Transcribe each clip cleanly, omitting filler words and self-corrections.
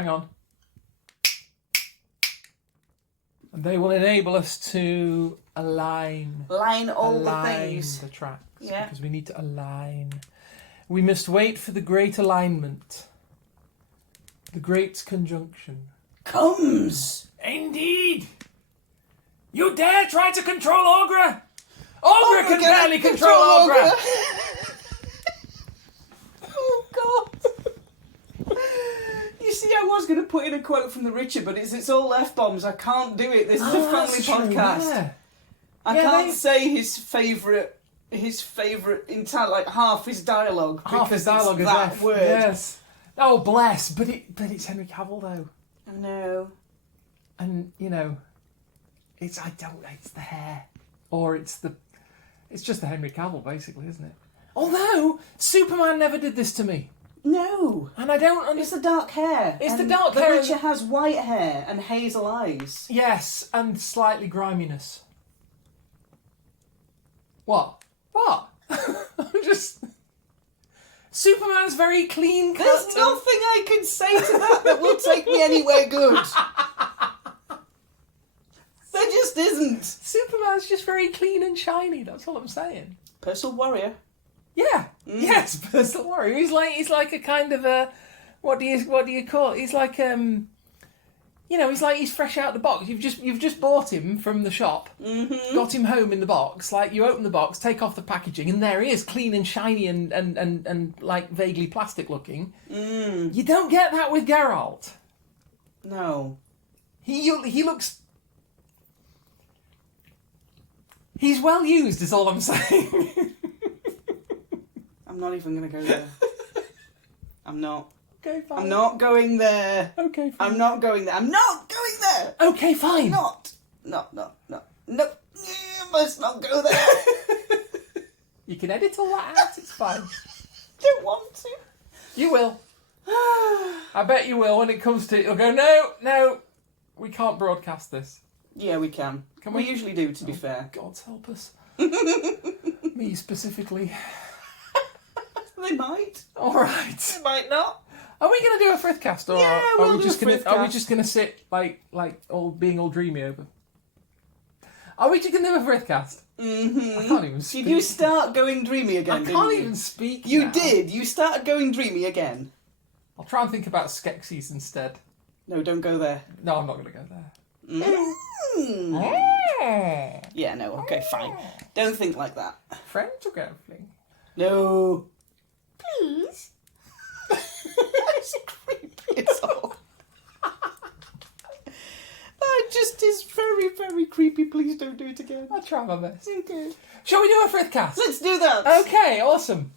Hang on. And they will enable us to align the things. The tracks. Yeah. Because we need to align. We must wait for the great alignment. The great conjunction. Comes! Indeed! You dare try to control Ogre? Ogre can barely control Ogre! Oh, God. You see, I was going to put in a quote from the Richard, but it's all F-bombs. I can't do it. This is a family podcast. Yeah. I can't say his favourite, entire, like, half his dialogue. Half his dialogue is that F. word. Yes. Oh, bless. But it's Henry Cavill, though. I know. And, you know, it's the hair. Or it's just the Henry Cavill, basically, isn't it? Although, Superman never did this to me. No. And I don't understand. It's the dark hair. It's the dark hair. The Witcher has white hair and hazel eyes. Yes, and slightly griminess. What? I'm just... Superman's very clean cut. There's nothing I can say to that will take me anywhere good. There just isn't. Superman's just very clean and shiny, that's all I'm saying. Personal warrior. Yeah. Yes, personal warrior. He's like a kind of a what do you call it? He's like he's fresh out of the box. You've just bought him from the shop, got him home in the box. Like you open the box, take off the packaging, and there he is, clean and shiny and like vaguely plastic looking. You don't get that with Geralt. No. He looks. He's well used, is all I'm saying. I'm not even going to go there. I'm not. Okay, fine. I'm not going there. Okay, fine. I'm not going there. I'm not going there. Okay, fine. I'm not. No. You must not go there. You can edit all that out, it's fine. Don't want to. You will. I bet you will when it comes to it. You'll go, no, we can't broadcast this. Yeah, we can. We usually do, to be fair. God help us. Me specifically. They might. All right. They might not. Are we going to do a Frithcast, or Yeah, are we just going to sit like being all dreamy over? Are we just going to do a Frithcast? I can't even speak. Did you start going dreamy again? I can't even speak. You now. did. You started going dreamy again. I'll try and think about Skeksis instead. No, don't go there. No, I'm not going to go there. Yeah, no, okay, fine. Don't think like that. Friends or girlfriend? No. Please. That's creepy as all. That just is very, very creepy. Please don't do it again. I'll try my best. Okay. Shall we do a Frithcast? Let's do that. Okay, awesome.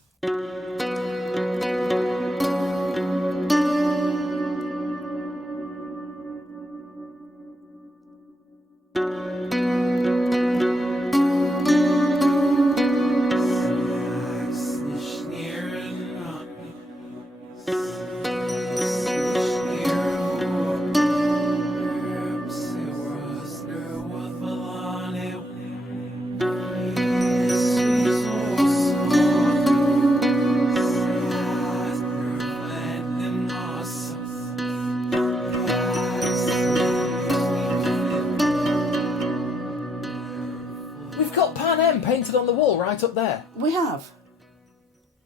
Painted on the wall right up there. We have.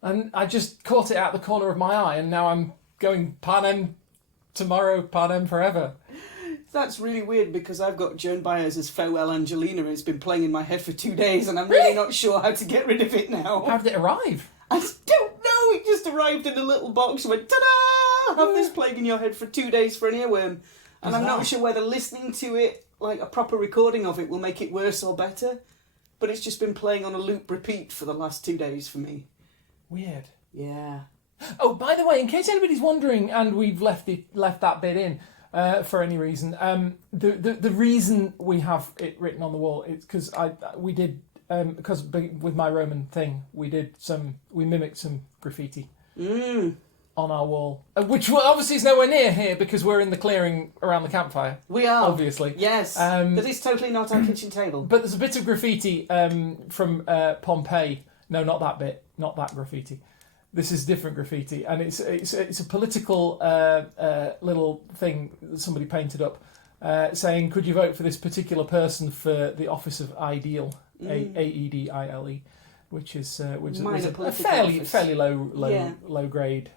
And I just caught it out the corner of my eye, and now I'm going Panem tomorrow, Panem forever. That's really weird because I've got Joan Baez as Farewell Angelina and it's been playing in my head for 2 days and I'm really not sure how to get rid of it now. How did it arrive? I don't know. It just arrived in a little box and went, ta-da! Have this playing in your head for 2 days for an earworm. And I'm not sure whether listening to it, like a proper recording of it, will make it worse or better. But it's just been playing on a loop repeat for the last 2 days for me. Weird. Yeah. Oh, by the way, in case anybody's wondering, and we've left that bit in for any reason, the reason we have it written on the wall is because we did because with my Roman thing we mimicked some graffiti on our wall, which obviously is nowhere near here because we're in the clearing around the campfire. We are, obviously. Yes, that is totally not our kitchen table. But there's a bit of graffiti from Pompeii. No, not that bit. Not that graffiti. This is different graffiti, and it's a political little thing that somebody painted up, saying, "Could you vote for this particular person for the office of Ideal, Aedile, which is a fairly low grade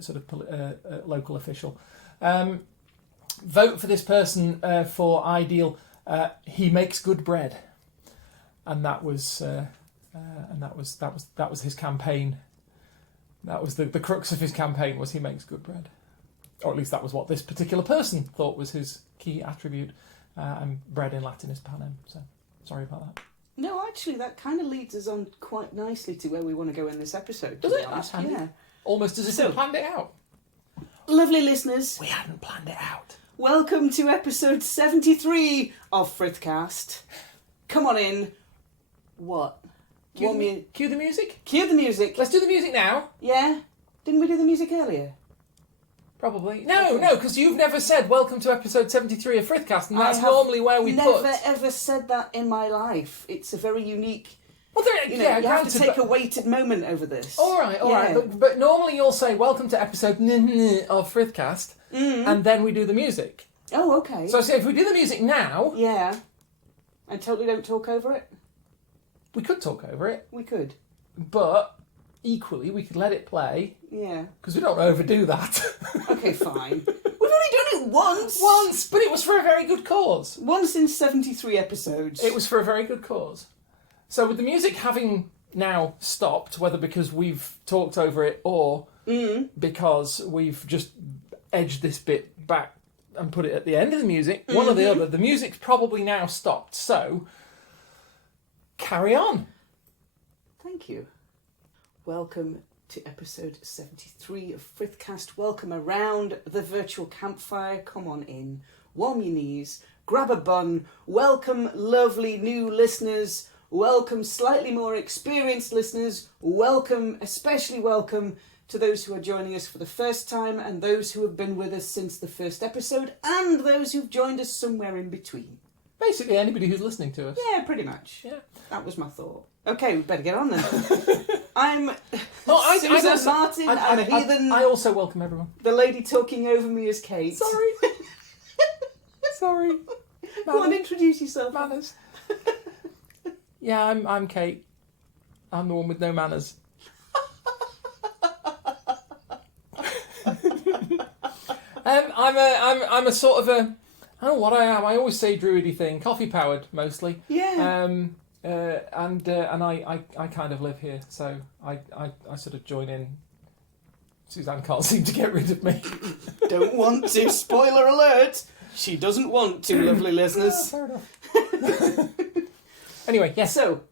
sort of local official. Vote for this person for Ideal. He makes good bread," and that was his campaign. That was the crux of his campaign, was he makes good bread. Or at least that was what this particular person thought was his key attribute. And bread in Latin is panem, so sorry about that. No, actually, that kind of leads us on quite nicely to where we want to go in this episode. Does it? That's handy. Yeah. Almost as if we planned it out. Lovely listeners. We hadn't planned it out. Welcome to episode 73 of Frithcast. Come on in. What? Cue the music? Cue the music. Let's do the music now. Yeah? Didn't we do the music earlier? Probably. No, because you've never said welcome to episode 73 of Frithcast, and that's normally where we never ever said that in my life. It's a very unique... Well, you have to take a weighted moment over this. All right. But normally you'll say welcome to episode of Frithcast, and then we do the music. Oh, okay. So if we do the music now... Yeah. And totally don't talk over it? We could talk over it. We could. But equally, we could let it play. Yeah. Because we don't overdo that. Okay, fine. We've only done it once. Once, but it was for a very good cause. Once in 73 episodes. It was for a very good cause. So with the music having now stopped, whether because we've talked over it or because we've just edged this bit back and put it at the end of the music, one or the other, the music's probably now stopped. So... carry on. Thank you. Welcome to episode 73 of Frithcast. Welcome around the virtual campfire. Come on in. Warm your knees. Grab a bun. Welcome lovely new listeners. Welcome slightly more experienced listeners. Welcome, especially welcome to those who are joining us for the first time and those who have been with us since the first episode and those who've joined us somewhere in between. Basically anybody who's listening to us. Yeah, pretty much. Yeah. That was my thought. Okay, we better get on then. I'm Susan Martin, I'm Heathen. I also welcome everyone. The lady talking over me is Kate. Sorry. Sorry. Go on, introduce yourself. Manners. Yeah, I'm Kate. I'm the one with no manners. I'm a sort of a... I don't know what I am. I always say druidy thing. Coffee powered mostly. Yeah. And I kind of live here, so I sort of join in. Suzanne can't seem to get rid of me. Don't want to. Spoiler alert. She doesn't want to, lovely listeners. Fair enough. Anyway, yes. So,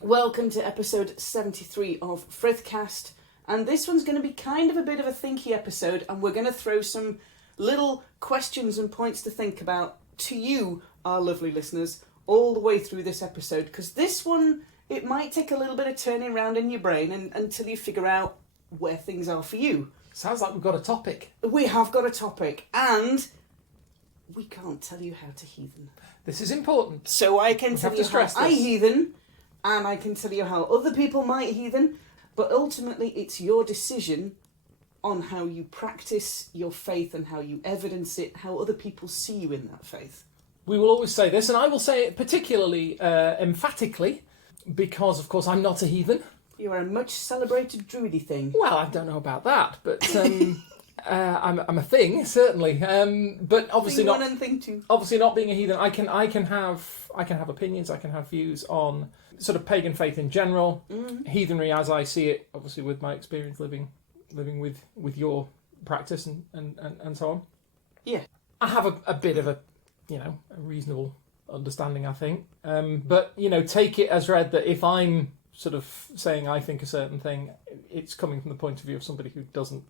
welcome to episode 73 of Frithcast, and this one's going to be kind of a bit of a thinky episode, and we're going to throw some little questions and points to think about to you, our lovely listeners, all the way through this episode, because this one, it might take a little bit of turning around in your brain until you figure out where things are for you. Sounds like we've got a topic. We have got a topic, and we can't tell you how to heathen. This is important. So I can tell you how I heathen, and I can tell you how other people might heathen, but ultimately it's your decision on how you practice your faith and how you evidence it, how other people see you in that faith. We will always say this, and I will say it particularly emphatically, because, of course, I'm not a heathen. You are a much celebrated druidy thing. Well, I don't know about that, but I'm a thing, certainly. But obviously thing not. One and thing two. Obviously, not being a heathen, I can have opinions. I can have views on sort of pagan faith in general, heathenry as I see it. Obviously, with my experience living with your practice and so on. Yeah, I have a bit of a reasonable understanding, I think. But take it as read that if I'm sort of saying I think a certain thing, it's coming from the point of view of somebody who doesn't.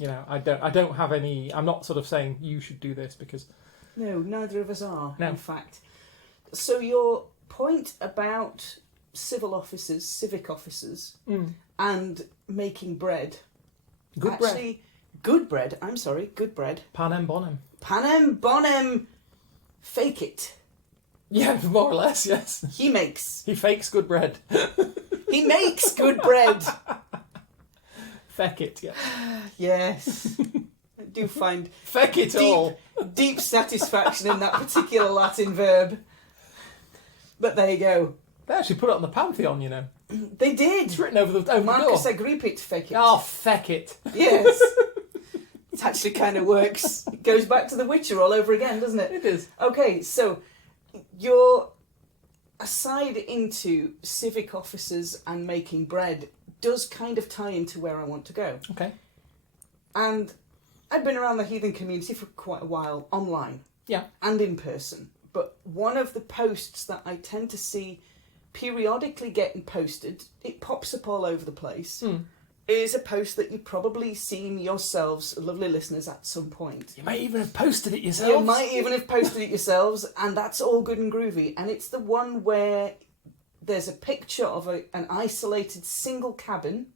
I don't have any. I'm not sort of saying you should do this because. No, neither of us are. No. In fact. So your point about civic officers, and making bread. Good bread. Good bread. Panem bonum. Panem bonum. Fake it. Yeah, more or less, yes. He fakes good bread. He makes good bread. Feck it, yeah. Yes. I do find Feck it all. deep satisfaction in that particular Latin verb. But there you go. They actually put it on the Pantheon, you know. They did. It's written over the Marcus door. Agrippit feck it. Oh, feck it. Yes. It actually kind of works. It goes back to The Witcher all over again, doesn't it? It is. Okay, so your aside into civic officers and making bread does kind of tie into where I want to go. Okay. And I've been around the heathen community for quite a while, online. Yeah. And in person. But one of the posts that I tend to see periodically getting posted, it pops up all over the place, is a post that you've probably seen yourselves, lovely listeners, at some point. You might even have posted it yourselves. You might even have posted it yourselves, and that's all good and groovy. And it's the one where there's a picture of an isolated single cabin,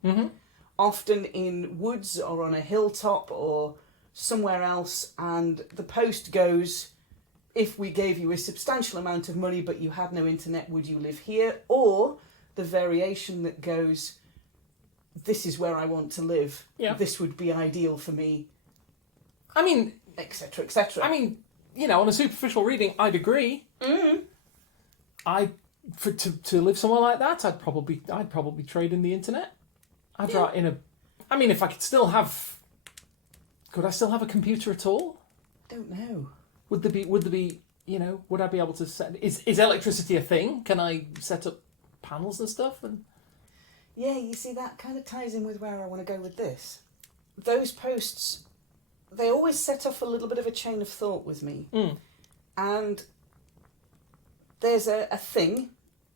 often in woods or on a hilltop or somewhere else, and the post goes, if we gave you a substantial amount of money but you had no internet, would you live here? Or the variation that goes, this is where I want to live. Yeah. This would be ideal for me. I mean, etc., etc. I mean, you know, on a superficial reading, I'd agree. To live somewhere like that, I'd probably trade in the internet. I'd write in a. I mean, if I could still have. Could I still have a computer at all? Don't know. Would there be, you know, would I be able to set... Is electricity a thing? Can I set up panels and stuff? And Yeah, you see, that kind of ties in with where I want to go with this. Those posts, they always set off a little bit of a chain of thought with me. And there's a thing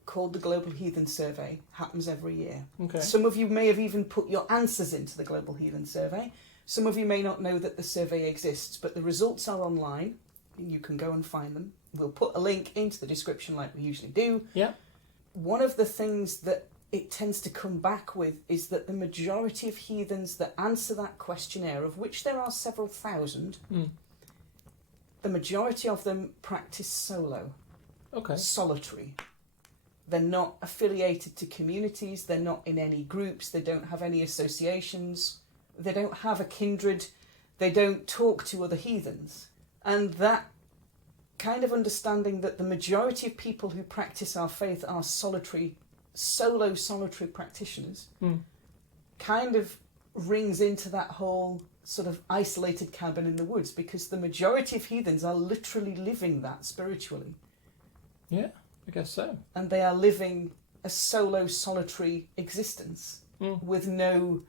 called the Global Heathen Survey. Happens every year. Okay. Some of you may have even put your answers into the Global Heathen Survey. Some of you may not know that the survey exists, but the results are online. You can go and find them. We'll put a link into the description like we usually do. Yeah. One of the things that it tends to come back with is that the majority of heathens that answer that questionnaire, of which there are several thousand, the majority of them practice solo. Okay. Solitary. They're not affiliated to communities, they're not in any groups, they don't have any associations, they don't have a kindred, they don't talk to other heathens. And that kind of understanding that the majority of people who practice our faith are solitary practitioners, kind of rings into that whole sort of isolated cabin in the woods, because the majority of heathens are literally living that spiritually. Yeah, I guess so. And they are living a solitary existence with no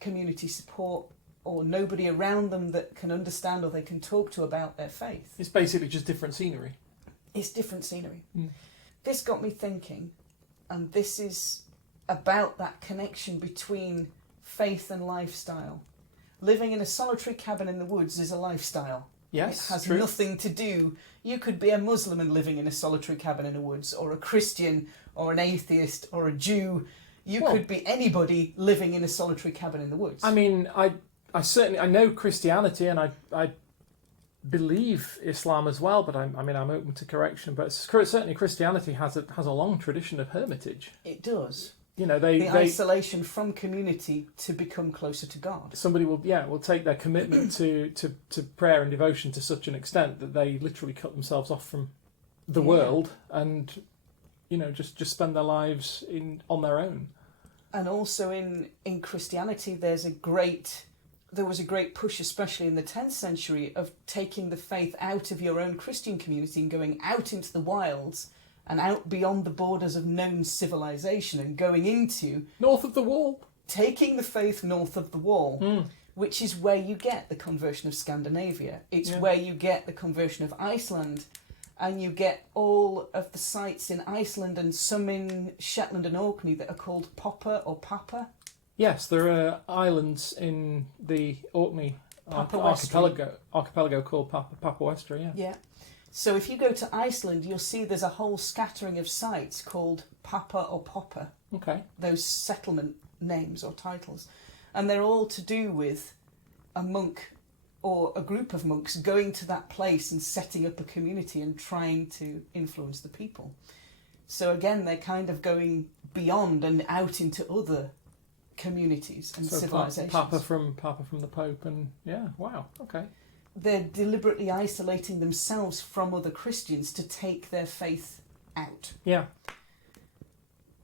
community support or nobody around them that can understand or they can talk to about their faith. It's basically just different scenery. It's different scenery. This got me thinking, and this is about that connection between faith and lifestyle. Living in a solitary cabin in the woods is a lifestyle. Yes, it has true. nothing to do. You could be a Muslim and living in a solitary cabin in the woods, or a Christian, or an atheist, or a Jew. You could be anybody living in a solitary cabin in the woods. I mean, I certainly know Christianity, and I believe Islam as well. But I'm open to correction. But certainly Christianity has a long tradition of hermitage. It does. You know, the isolation from community to become closer to God. Somebody will take their commitment to prayer and devotion to such an extent that they literally cut themselves off from the world and, you know, just spend their lives on their own. And also in Christianity, there was a great push, especially in the 10th century, of taking the faith out of your own Christian community and going out into the wilds and out beyond the borders of known civilization and going into... North of the Wall. Taking the faith north of the Wall, which is where you get the conversion of Scandinavia. It's where you get the conversion of Iceland, and you get all of the sites in Iceland and some in Shetland and Orkney that are called Popper or Papa. Yes, there are islands in the Orkney archipelago called Papa Westray, yeah. Yeah. So if you go to Iceland, you'll see there's a whole scattering of sites called Papa or Popper. Okay. Those settlement names or titles. And they're all to do with a monk or a group of monks going to that place and setting up a community and trying to influence the people. So again, they're kind of going beyond and out into other communities and So civilizations. Papa from the Pope, and yeah, wow, okay. They're deliberately isolating themselves from other Christians to take their faith out. Yeah.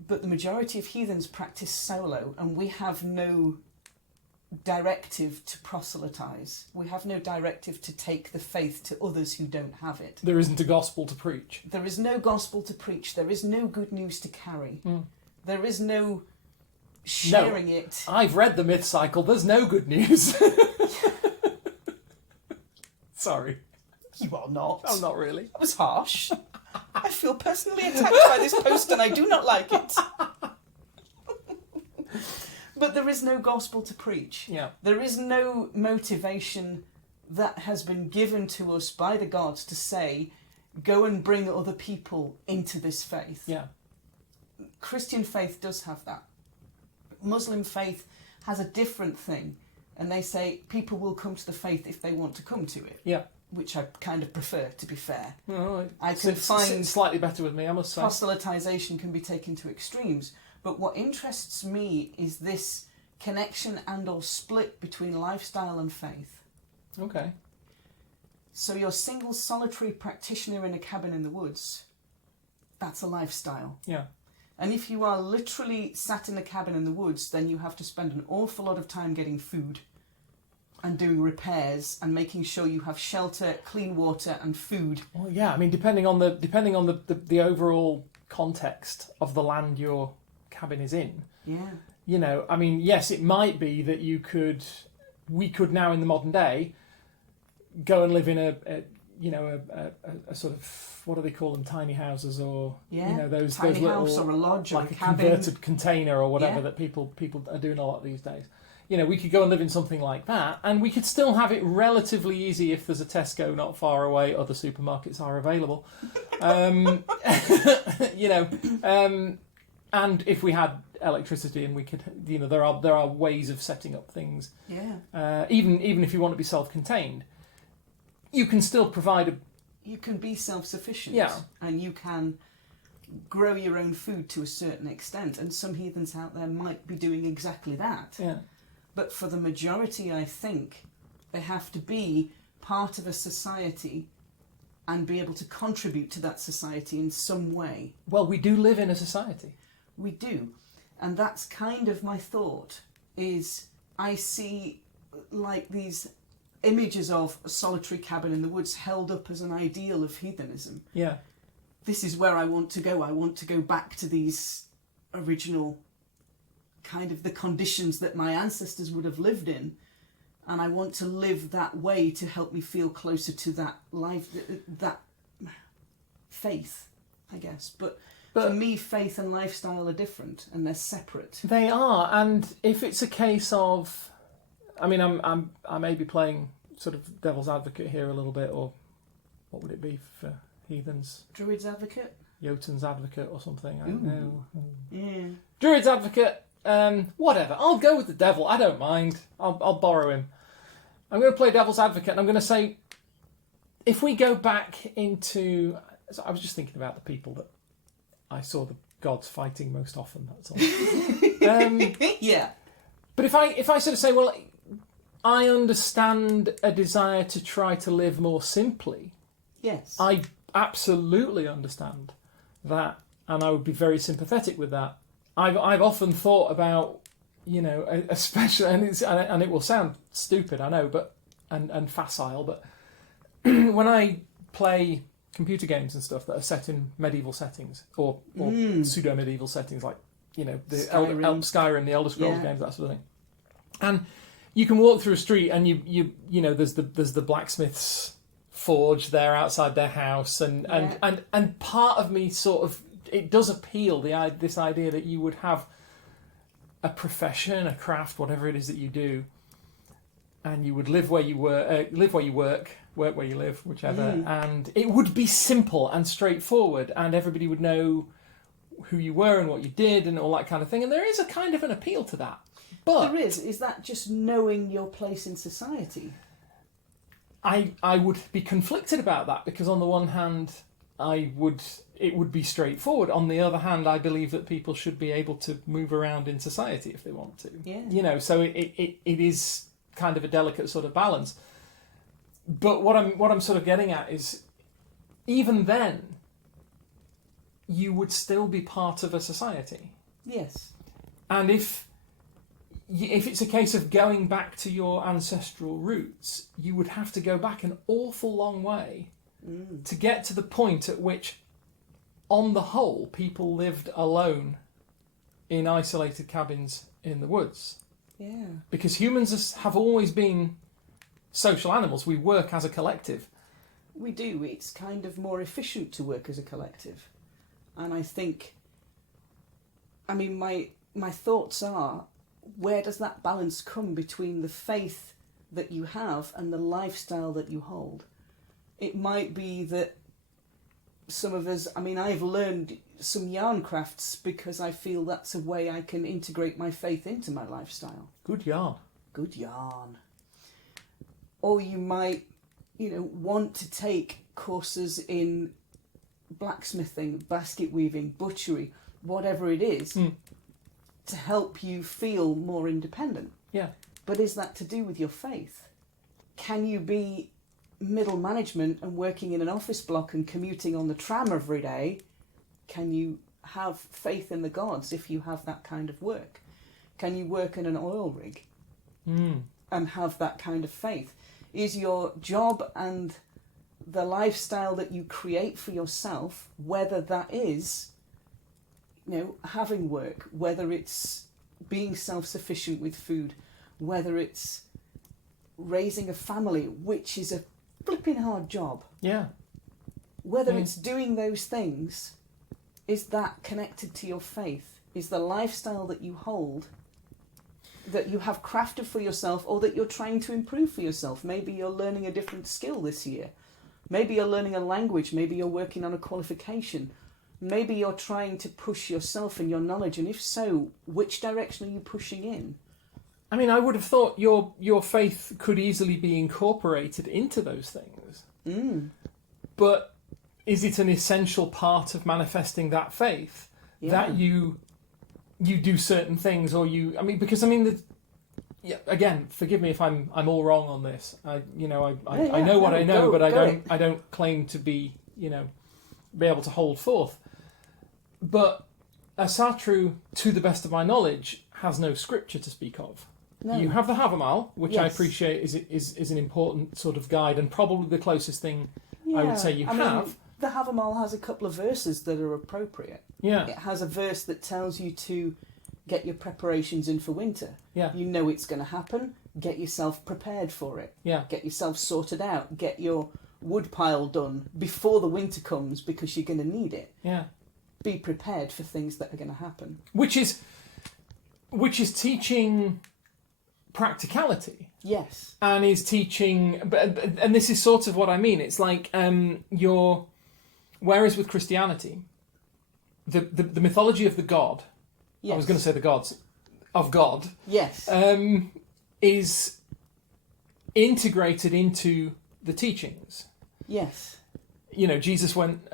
But the majority of heathens practice solo, and we have no directive to proselytize. We have no directive to take the faith to others who don't have it. There isn't a gospel to preach. There is no gospel to preach. There is no good news to carry. There is no sharing it. I've read the myth cycle. There's no good news. Sorry. You are not. I'm not really. That was harsh. I feel personally attacked by this post and I do not like it. But there is no gospel to preach. Yeah. There is no motivation that has been given to us by the gods to say, go and bring other people into this faith. Yeah. Christian faith does have that. Muslim faith has a different thing. And they say people will come to the faith if they want to come to it. Yeah. Which I kind of prefer, to be fair. Well, I can find slightly better with me, I must say. Proselytization can be taken to extremes. But what interests me is this connection and or split between lifestyle and faith. Okay. So you're single, solitary practitioner in a cabin in the woods. That's a lifestyle. Yeah. And if you are literally sat in a cabin in the woods, then you have to spend an awful lot of time getting food and doing repairs and making sure you have shelter, clean water and food. Well, yeah, I mean, depending on the overall context of the land your cabin is in. Yeah. You know, I mean, yes, it might be that we could now in the modern day go and live in a sort of, what do they call them, tiny houses, or those tiny little house or a lodge or like a a cabin. converted container or whatever that people are doing a lot these days. You know, we could go and live in something like that, and we could still have it relatively easy if there's a Tesco not far away. Other supermarkets are available. And if we had electricity and we could, there are ways of setting up things. Yeah. Even if you want to be self-contained, you can still provide You can be self-sufficient. Yeah. And you can grow your own food to a certain extent. And some heathens out there might be doing exactly that. Yeah. But for the majority, I think, they have to be part of a society and be able to contribute to that society in some way. Well, we do live in a society. We do. And that's kind of my thought, is I see like these images of a solitary cabin in the woods held up as an ideal of heathenism. Yeah. This is where I want to go. I want to go back to these original kind of the conditions that my ancestors would have lived in, and I want to live that way to help me feel closer to that life, that faith, I guess. But for me, faith and lifestyle are different, and they're separate. They are, and if it's a case of, I mean, I may be playing sort of devil's advocate here a little bit, or what would it be for heathens? Druid's advocate? Jotun's advocate or something. I don't know. Yeah. Druid's advocate. Whatever. I'll go with the devil. I don't mind. I'll borrow him. I'm going to play devil's advocate, and I'm going to say, if we go back into, so I was just thinking about the people that I saw the gods fighting most often. That's all. Yeah. But if I sort of say, well, I understand a desire to try to live more simply. Yes. I absolutely understand that, and I would be very sympathetic with that. I've often thought about, especially, and it will sound stupid, I know, but and facile, but when I play computer games and stuff that are set in medieval settings or pseudo medieval settings, like the Skyrim, the Elder Scrolls games, that sort of thing, and you can walk through a street and you there's the blacksmith's forge there outside their house, and part of me sort of, it does appeal, this idea that you would have a profession, a craft, whatever it is that you do, and you would live where you work, work where you live, whichever, and it would be simple and straightforward, and everybody would know who you were and what you did and all that kind of thing, and there is a kind of an appeal to that. But there is that just knowing your place in society? I would be conflicted about that, because on the one hand, it would be straightforward. On the other hand, I believe that people should be able to move around in society if they want to. Yeah. So it is kind of a delicate sort of balance. But what I'm sort of getting at is, even then, you would still be part of a society. Yes. And if it's a case of going back to your ancestral roots, you would have to go back an awful long way to get to the point at which, on the whole, people lived alone in isolated cabins in the woods. Yeah. Because humans have always been social animals. We work as a collective. We do. It's kind of more efficient to work as a collective. And I think, my thoughts are, where does that balance come between the faith that you have and the lifestyle that you hold? It might be that some of us, I've learned some yarn crafts because I feel that's a way I can integrate my faith into my lifestyle. Good yarn. Good yarn. Or you might, want to take courses in blacksmithing, basket weaving, butchery, whatever it is, to help you feel more independent. Yeah. But is that to do with your faith? Can you be middle management and working in an office block and commuting on the tram every day? Can you have faith in the gods if you have that kind of work? Can you work in an oil rig and have that kind of faith? Is your job and the lifestyle that you create for yourself, whether that is, having work, whether it's being self-sufficient with food, whether it's raising a family, which is a flipping hard job. Yeah. Whether it's doing those things, is that connected to your faith? Is the lifestyle that you hold, that you have crafted for yourself, or that you're trying to improve for yourself? Maybe you're learning a different skill this year. Maybe you're learning a language. Maybe you're working on a qualification. Maybe you're trying to push yourself and your knowledge. And if so, which direction are you pushing in? I would have thought your faith could easily be incorporated into those things. But is it an essential part of manifesting that faith that you do certain things, or again, forgive me if I'm all wrong on this. I know what I know, but I don't claim to be able to hold forth. But Asatru, to the best of my knowledge, has no scripture to speak of. No. You have the Havamal, which I appreciate is an important sort of guide, and probably the closest thing I would say you have. The Havamal has a couple of verses that are appropriate. Yeah. It has a verse that tells you to get your preparations in for winter. Yeah. You know it's going to happen. Get yourself prepared for it. Yeah. Get yourself sorted out. Get your wood pile done before the winter comes, because you're going to need it. Yeah. Be prepared for things that are going to happen. Which is teaching practicality. Yes. And is teaching, and this is sort of what I mean. It's like whereas with Christianity, the mythology of the god, I was going to say the gods, of God, is integrated into the teachings. Yes. Jesus went,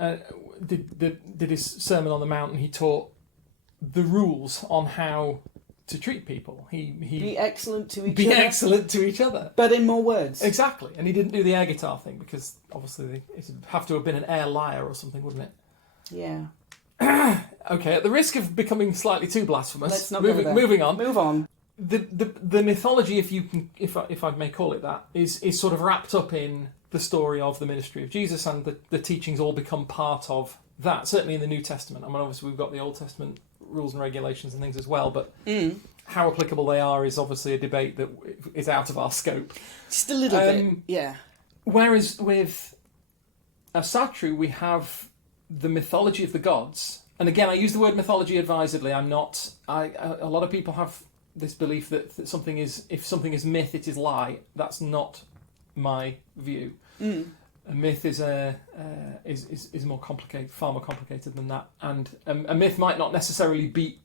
did his Sermon on the Mount, and he taught the rules on how to treat people. He be excellent to each other. Be excellent to each other. But in more words. Exactly. And he didn't do the air guitar thing, because obviously it would have to have been an air lyre or something, wouldn't it? Yeah. Okay, at the risk of becoming slightly too blasphemous, let's not moving on. Move on. The mythology, if I may call it that, is sort of wrapped up in the story of the ministry of Jesus, and the teachings all become part of that. Certainly in the New Testament. Obviously we've got the Old Testament rules and regulations and things as well, but how applicable they are is obviously a debate that is out of our scope. Just a little bit, yeah. Whereas with Asatru, we have the mythology of the gods, and again, I use the word mythology advisedly. A lot of people have this belief that if something is myth, it is lie. That's not my view. A myth is more complicated, far more complicated than that, and a myth might not necessarily be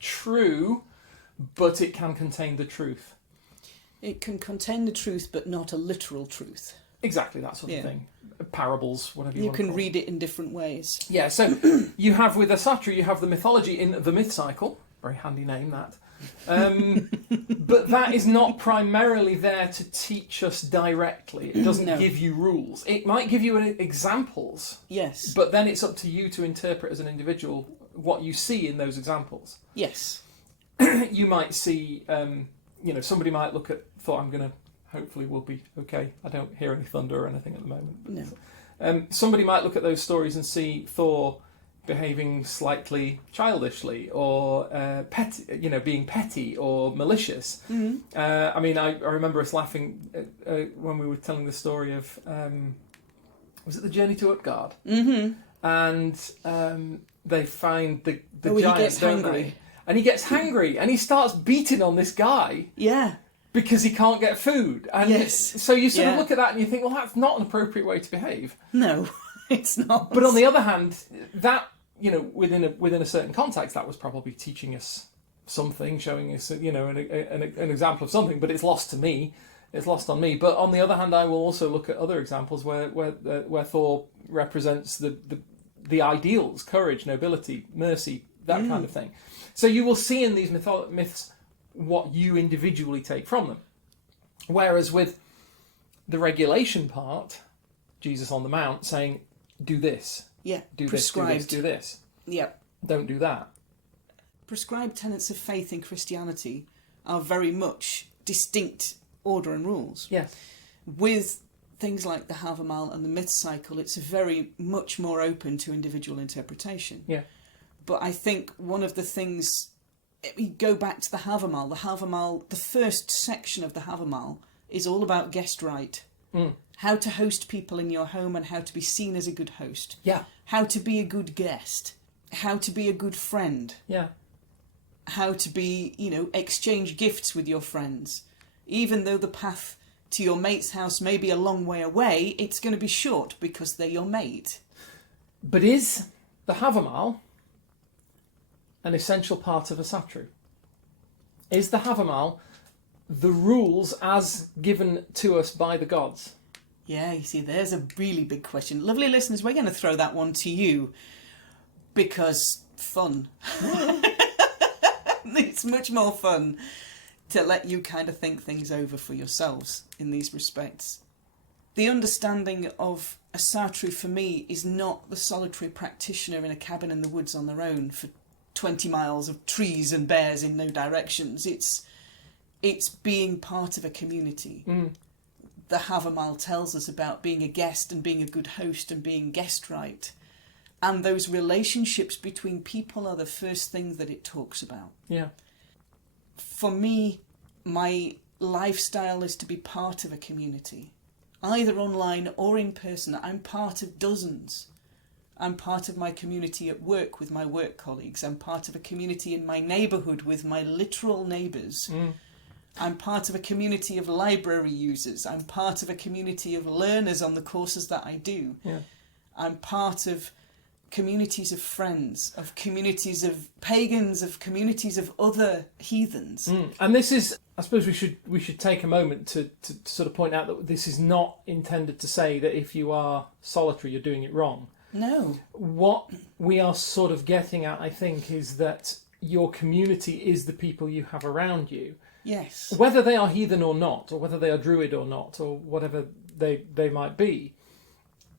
true, but it can contain the truth. It can contain the truth, but not a literal truth. Exactly, that sort of thing. parables, whatever you You want can to call read it in different ways. Yeah, so you have with a satire, you have the mythology in the myth cycle. Very handy name, that. But that is not primarily there to teach us directly. It doesn't No. give you rules. It might give you examples, Yes. but then it's up to you to interpret as an individual what you see in those examples. Yes. You might see, somebody might look at, I'm going to, hopefully we'll be okay. I don't hear any thunder or anything at the moment. No. Somebody might look at those stories and see Thor behaving slightly childishly or being petty or malicious. Mm-hmm. I remember us laughing when we were telling the story of was it the Journey to Utgard? Mm-hmm. And they find the he giant, gets don't hangry. they? And he gets hangry and he starts beating on this guy. Yeah. Because he can't get food. And Yes. so you sort of Yeah. look at that and you think, well, that's not an appropriate way to behave. No, it's not. But on the other hand, that, within a certain context, that was probably teaching us something, showing us, an example of something, but it's lost to me. It's lost on me. But on the other hand, I will also look at other examples where Thor represents the ideals, courage, nobility, mercy, that kind of thing. So you will see in these myths what you individually take from them. Whereas with the regulation part, Jesus on the Mount saying, do this, Yeah. do Prescribed. this, do this, Yeah. don't do that. Prescribed tenets of faith in Christianity are very much distinct order and rules. Yes. With things like the Havamal and the myth cycle, it's very much more open to individual interpretation. Yeah. But I think one of the things, we go back to the Havamal, the first section of the Havamal is all about guest right. How to host people in your home and how to be seen as a good host. Yeah. How to be a good guest. How to be a good friend. Yeah. How to be, exchange gifts with your friends. Even though the path to your mate's house may be a long way away, it's going to be short because they're your mate. But is the Havamal an essential part of a satire? Is the Havamal the rules as given to us by the gods? Yeah, you see, there's a really big question. Lovely listeners, we're going to throw that one to you because fun. It's much more fun to let you kind of think things over for yourselves in these respects. The understanding of a satire for me is not the solitary practitioner in a cabin in the woods on their own for 20 miles of trees and bears in no directions. It's being part of a community. The Havamal tells us about being a guest and being a good host and being guest right. And those relationships between people are the first thing that it talks about. Yeah. For me, my lifestyle is to be part of a community. Either online or in person. I'm part of dozens. I'm part of my community at work with my work colleagues. I'm part of a community in my neighbourhood with my literal neighbours. I'm part of a community of library users. I'm part of a community of learners on the courses that I do. Yeah. I'm part of communities of friends, of communities of pagans, of communities of other heathens. And this is, I suppose we should take a moment to sort of point out that this is not intended to say that if you are solitary, you're doing it wrong. No. What we are sort of getting at, I think, is that your community is the people you have around you. Yes. Whether they are heathen or not, or whether they are druid or not, or whatever they might be,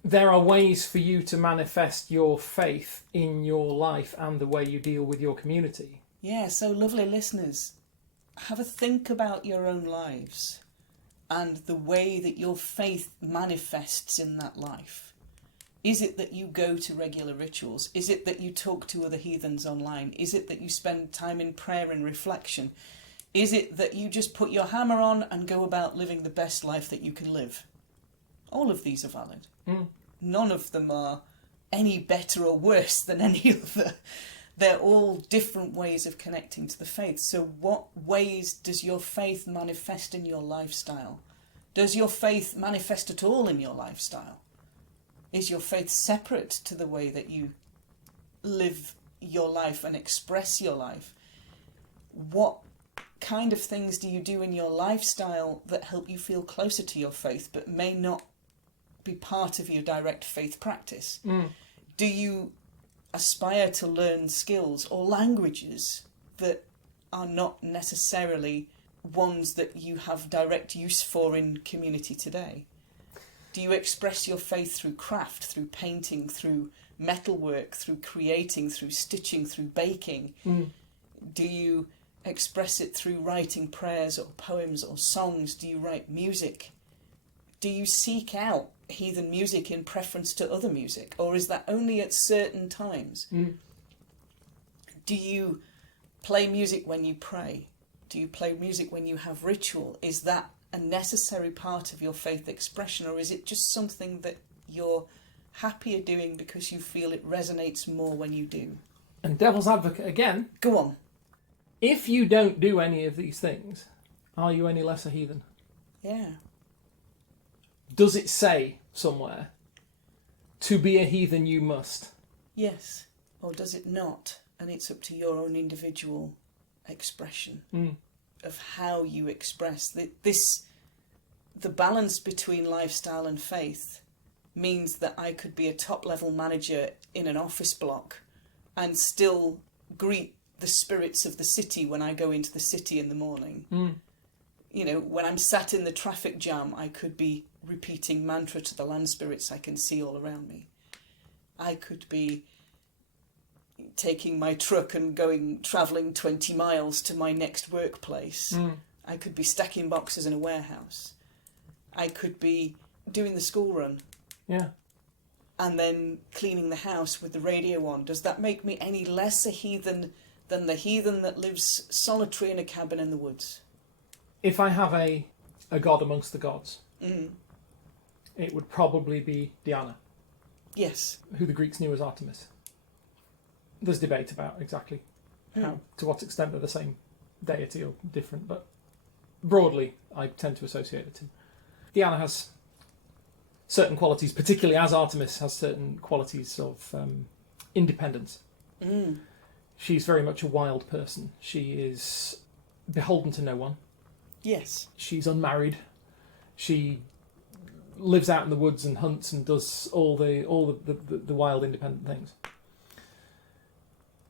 there are ways for you to manifest your faith in your life and the way you deal with your community. Yeah, so lovely listeners, have a think about your own lives and the way that your faith manifests in that life. Is it that you go to regular rituals? Is it that you talk to other heathens online? Is it that you spend time in prayer and reflection? Is it that you just put your hammer on and go about living the best life that you can live? All of these are valid. None of them are any better or worse than any other. They're all different ways of connecting to the faith. So what ways does your faith manifest in your lifestyle? Does your faith manifest at all in your lifestyle? Is your faith separate to the way that you live your life and express your life? What kind of things do you do in your lifestyle that help you feel closer to your faith but may not be part of your direct faith practice? Mm. Do you aspire to learn skills or languages that are not necessarily ones that you have direct use for in community today? Do you express your faith through craft, through painting, through metalwork, through creating, through stitching, through baking? Mm. Do you express it through writing prayers or poems or songs? Do you write music? Do you seek out heathen music in preference to other music, or is that only at certain times? Mm. Do you play music when you pray? Do you play music when you have ritual? Is that a necessary part of your faith expression, or is it just something that you're happier doing because you feel it resonates more when you do? And devil's advocate again. Go on. If you don't do any of these things, are you any less a heathen? Yeah. Does it say somewhere, to be a heathen you must? Yes. Or does it not? And it's up to your own individual expression of how you express the balance between lifestyle and faith means that I could be a top-level manager in an office block and still greet the spirits of the city when I go into the city in the morning. You know, when I'm sat in the traffic jam, I could be repeating mantra to the land spirits I can see all around me. I could be taking my truck and travelling 20 miles to my next workplace. I could be stacking boxes in a warehouse. I could be doing the school run. Yeah. And then cleaning the house with the radio on. Does that make me any less a heathen than the heathen that lives solitary in a cabin in the woods? If I have a god amongst the gods, it would probably be Diana. Yes. Who the Greeks knew as Artemis. There's debate about exactly how, to what extent they're the same deity or different, but broadly I tend to associate the two. Diana has certain qualities, particularly as Artemis has certain qualities of independence. She's very much a wild person. She is beholden to no one. Yes. She's unmarried. She lives out in the woods and hunts and does all the wild independent things.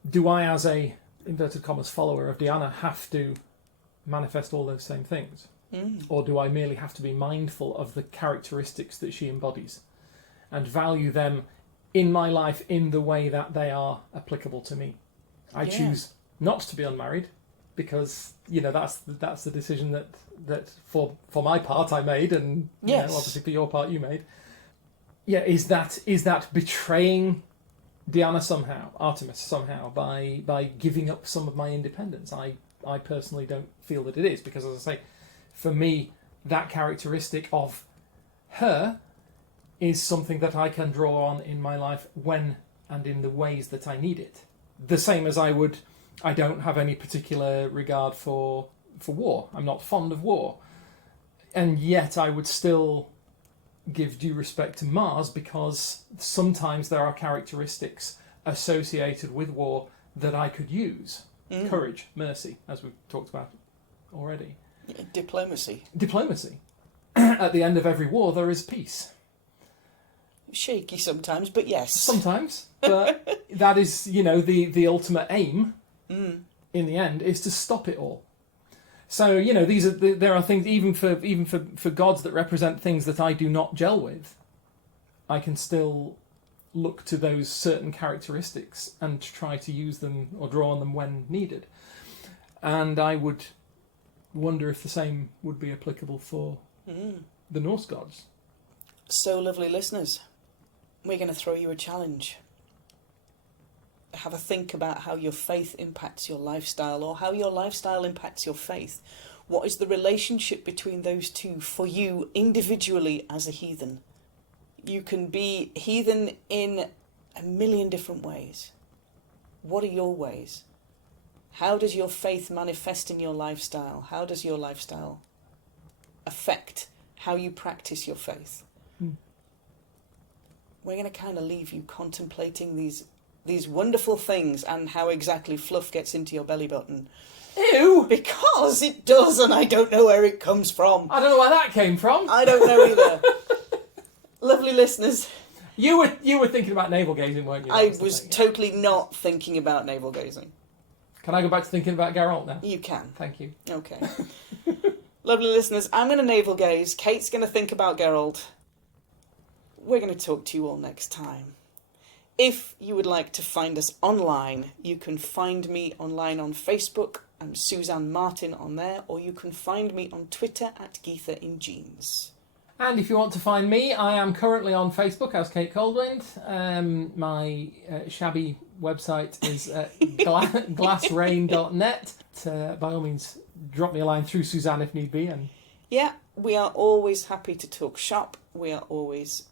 Do I, as a inverted commas follower of Diana, have to manifest all those same things? Or do I merely have to be mindful of the characteristics that she embodies and value them in my life in the way that they are applicable to me? I choose not to be unmarried because, you know, that's the decision that for my part I made, and you know, obviously for your part you made. Yeah, is that betraying Diana somehow, Artemis somehow, by giving up some of my independence? I personally don't feel that it is, because, as I say, for me, that characteristic of her is something that I can draw on in my life when and in the ways that I need it. The same as I don't have any particular regard for war. I'm not fond of war. And yet I would still give due respect to Mars, because sometimes there are characteristics associated with war that I could use. Courage, mercy, as we've talked about already. Diplomacy. At the end of every war, there is peace. Shaky sometimes, but yes. Sometimes, but that is, you know, the ultimate aim. In the end, is to stop it all. So, you know, there are things even for gods that represent things that I do not gel with. I can still look to those certain characteristics and try to use them or draw on them when needed. And I would wonder if the same would be applicable for the Norse gods. So, lovely listeners, we're going to throw you a challenge. Have a think about how your faith impacts your lifestyle, or how your lifestyle impacts your faith. What is the relationship between those two for you individually as a heathen? You can be heathen in a million different ways. What are your ways? How does your faith manifest in your lifestyle? How does your lifestyle affect how you practice your faith? We're going to kind of leave you contemplating these wonderful things and how exactly fluff gets into your belly button. Ew! Because it does, and I don't know where it comes from. I don't know where that came from. I don't know either. Lovely listeners, You were thinking about navel gazing, weren't you? I That the was thing. totally not thinking about navel gazing. Can I go back to thinking about Geralt now? You can. Thank you. Okay. Lovely listeners, I'm going to navel gaze. Kate's going to think about Geralt. We're going to talk to you all next time. If you would like to find us online, you can find me online on Facebook. I'm Suzanne Martin on there. Or you can find me on Twitter at Geetha in Jeans. And if you want to find me, I am currently on Facebook as Kate Coldwind. My shabby website is glassrain.net. By all means, drop me a line through Suzanne if need be. And Yeah, we are always happy to talk shop. We are always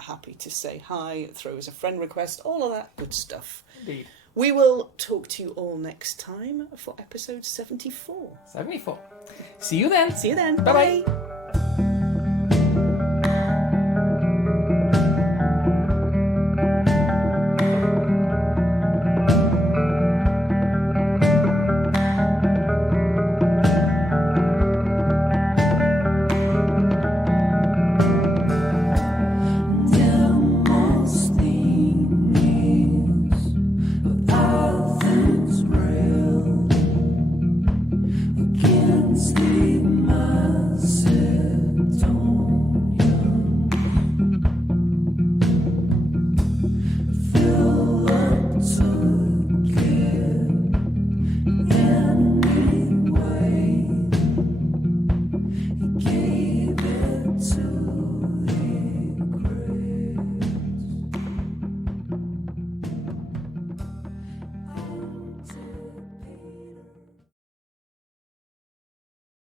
happy to say hi, throw us a friend request, all of that good stuff. indeed. We will talk to you all next time for episode 74. 74. See you then. See you then. Bye-bye. Bye. Stay